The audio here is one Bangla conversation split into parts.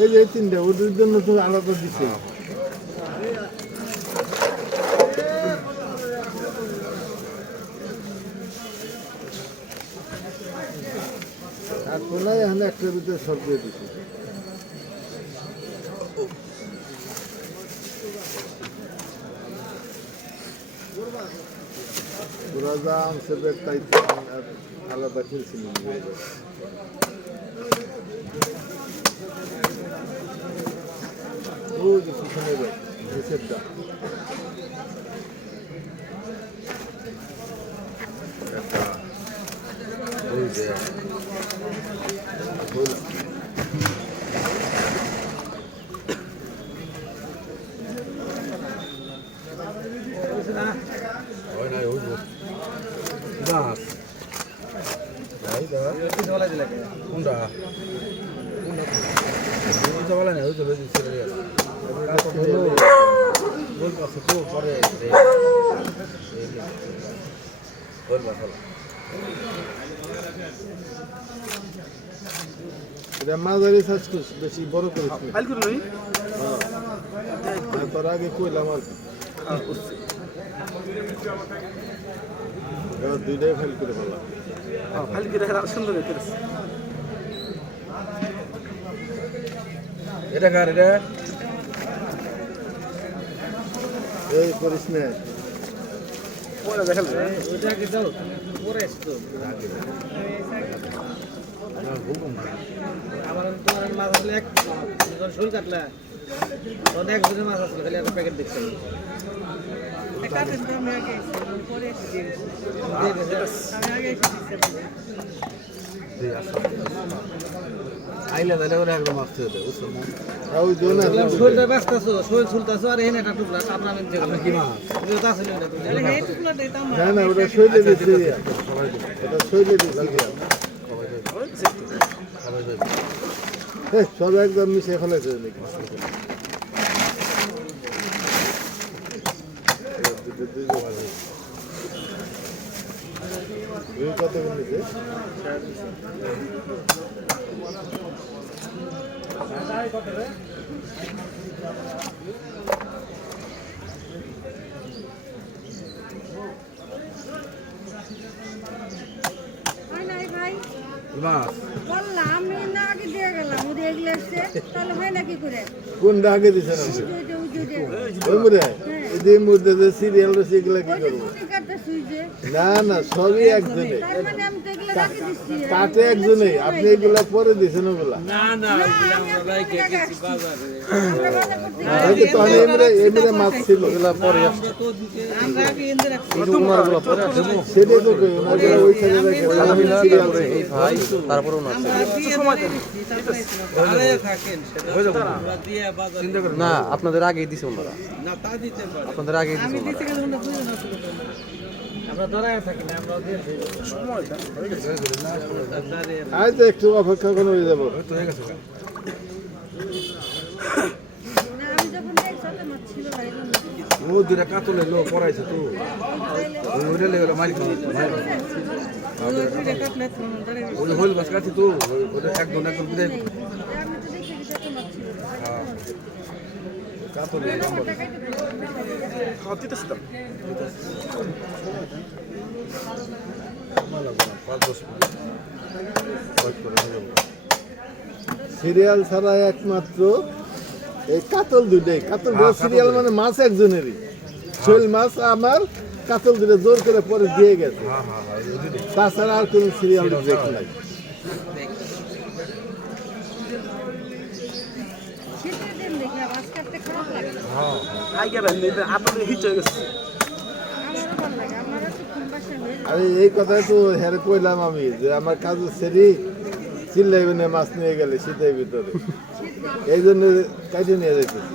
এই যে তিনটা ওদের জন্য তো আলাদা দিচ্ছে। আর কোনায় এখানে একটার ভিতরে সব দিয়ে দিচ্ছে। ওরা যা আনছে তাই আলাদা করেছিল। ওই যে পিছনে রিসেপটা ওই যে মাঝারি সাজ করছি, বেশি বড় করেছি। তার আগে কইলাম আর দুইটাই ফেল করে ফেলা। এটা কার এটা এই করিস না আমার তোমার মাছ আসলে এক শোল কাটলা অনেক দুটো মাছ আসলে খালি একটা প্যাকেট দেখছি আইলে তাহলে ওরা একদম আসতে হতো বুঝছো না ওই জন্য শোলটা ব্যস্তাছো শোল ছুলতাছো আর এখানে একটা টুকরা আপনার আমি দেখলাম কি মাছ এটা আছে না এটা এই টুকরা দিতাম না না ওটা শৈলে দিছি এটা শৈলে দিছি সব একদম মিশে ফেলেছে কত মিনিটে কোন আগে দিচ্ছেন সিরিয়াল সেগুলো কি করবো না না সবই একজনে কাটে একজনে আপনি এগুলা পরে দিচ্ছেন ওগুলা মাছ ছিল পরে সেটাই তো ওই তারপরে না আপনাদের আগেই দিছে ওনারা আপনাদের আগেই দিছে আজ একটু অপেক্ষা করে হয়ে যাবো ও দুটা কাতলে লো পড়াইছে তো ওইটা লেগে মালিক ওই হোল গাছ কাটছে তো ওটা একদম একদম বিদায় কাতলে সিরিয়াল ছাড়া একমাত্র এই কাতল দুটাই কাতল সিরিয়াল মানে মাছ একজনেরই শোল মাছ আমার কাতল দুটো জোর করে পরে দিয়ে গেছে তাছাড়া আর কোন সিরিয়াল দেখ নাই আরে এই কথাই তো হ্যাঁ কইলাম আমি যে আমার কাজ সেরি চিল্লাইবে না মাছ নিয়ে গেলে শীতের ভিতরে এই জন্য কাজে নিয়ে যেতেছি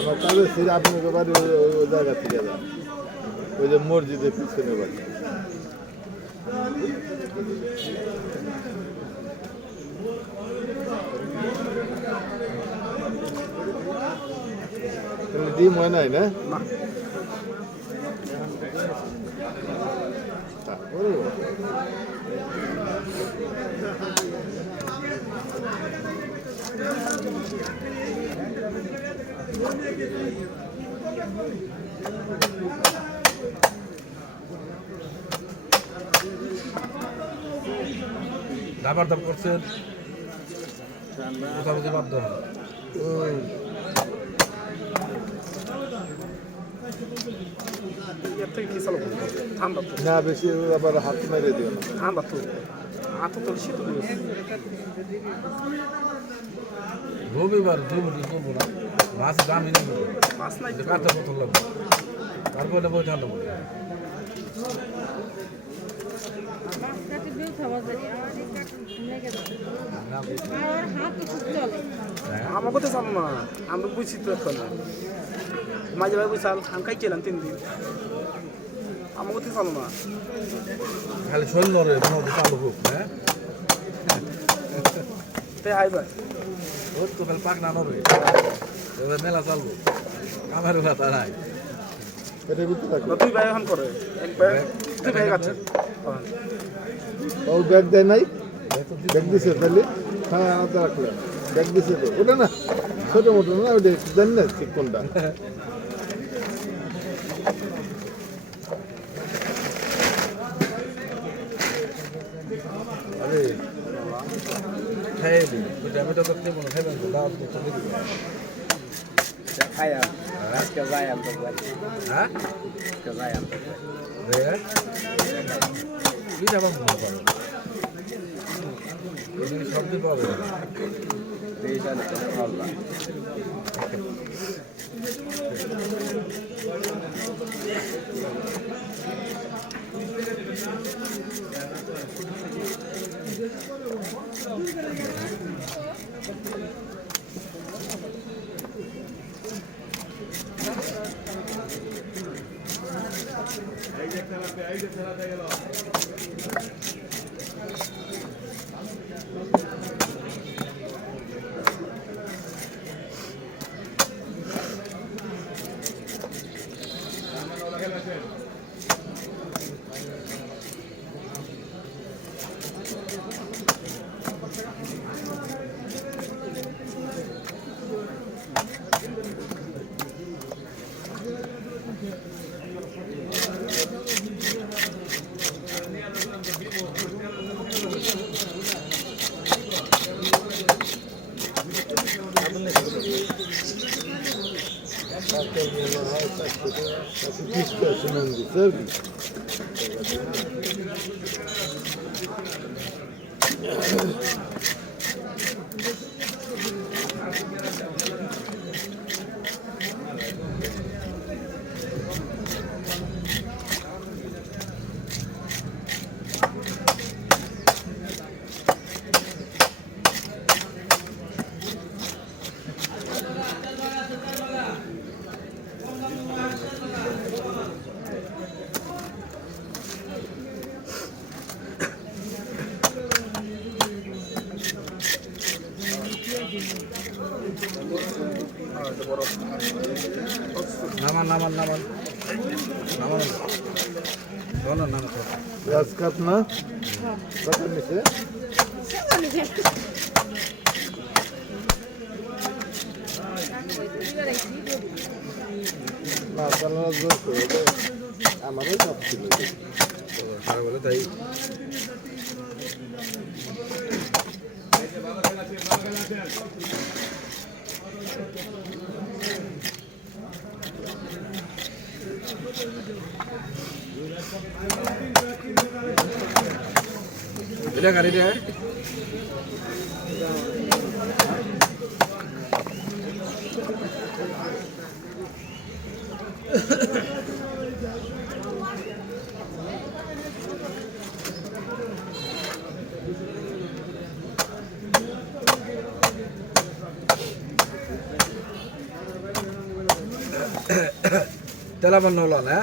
আমার কাজের সেরি আপনাকে বাড়ি ওই জায়গা থেকে যান ওই যে মসজিদের পিছনে বাড়ি ডিম হয় নাই না দাবার দাম করছেন মোটামুটি বাধ্য এর থেকে কি চালু করবো? ঠান্ডা তো না বেশি আবার হাত মেরে দিও না। ঠান্ডা তো এত তো শীত হয়েছে। রবিবার দুপুরে করবো না মাছ দামই নেই মাছ নাই তো। কাঁচা বোতল লাগবে তারপরে বই ঠান্ডা পড়বে মাছটাকে বিল খাওয়া যায় আর এই কাটা লেগে যাবে আর হাত তো খুব চলে আমার কথা চালো না আমরা বুঝছি তো এখন মাঝে ভাই বুঝাল আমি খাই ছিলাম 3 দিন আমার কথা চালো না খালি শৈল রে মনে চালু হোক হ্যাঁ তাই হাই ভাই ওর তো খালি পাক না নড়বে এবার মেলা চালবো আমারও না তারাই এটার ভিতরে রাখো। দুই ভাই এখন করে এক ভাই দুই ভাই আছে ও ব্যাগ দেয় নাই? ব্যাগ দিছে তাহলে? হ্যাঁ আলাদা রাখলাম। ব্যাগ দিছে তো। ওটা না ছোট মোটো না ওটা দেন না ঠিক কোনটা? আরে খাই দিই আমি তো করতে মনে খাইবেন তো দাও তো দিবি খাইয়া আজকে যাই আমরা হ্যাঁ আজকে যাই আমরা রে কি যাবা মনে করো এই শব্দ পাবে এই জানি তো আল্লাহ Писка шуманги, церкви. নামান নামান নামান নামান শোনো নামান Gaz katna. Bakın işte. Masalar zor koyuyor. Ama ne yaptın? সারা বলে তাই এটা গাড়িটা তেলাবান নলা না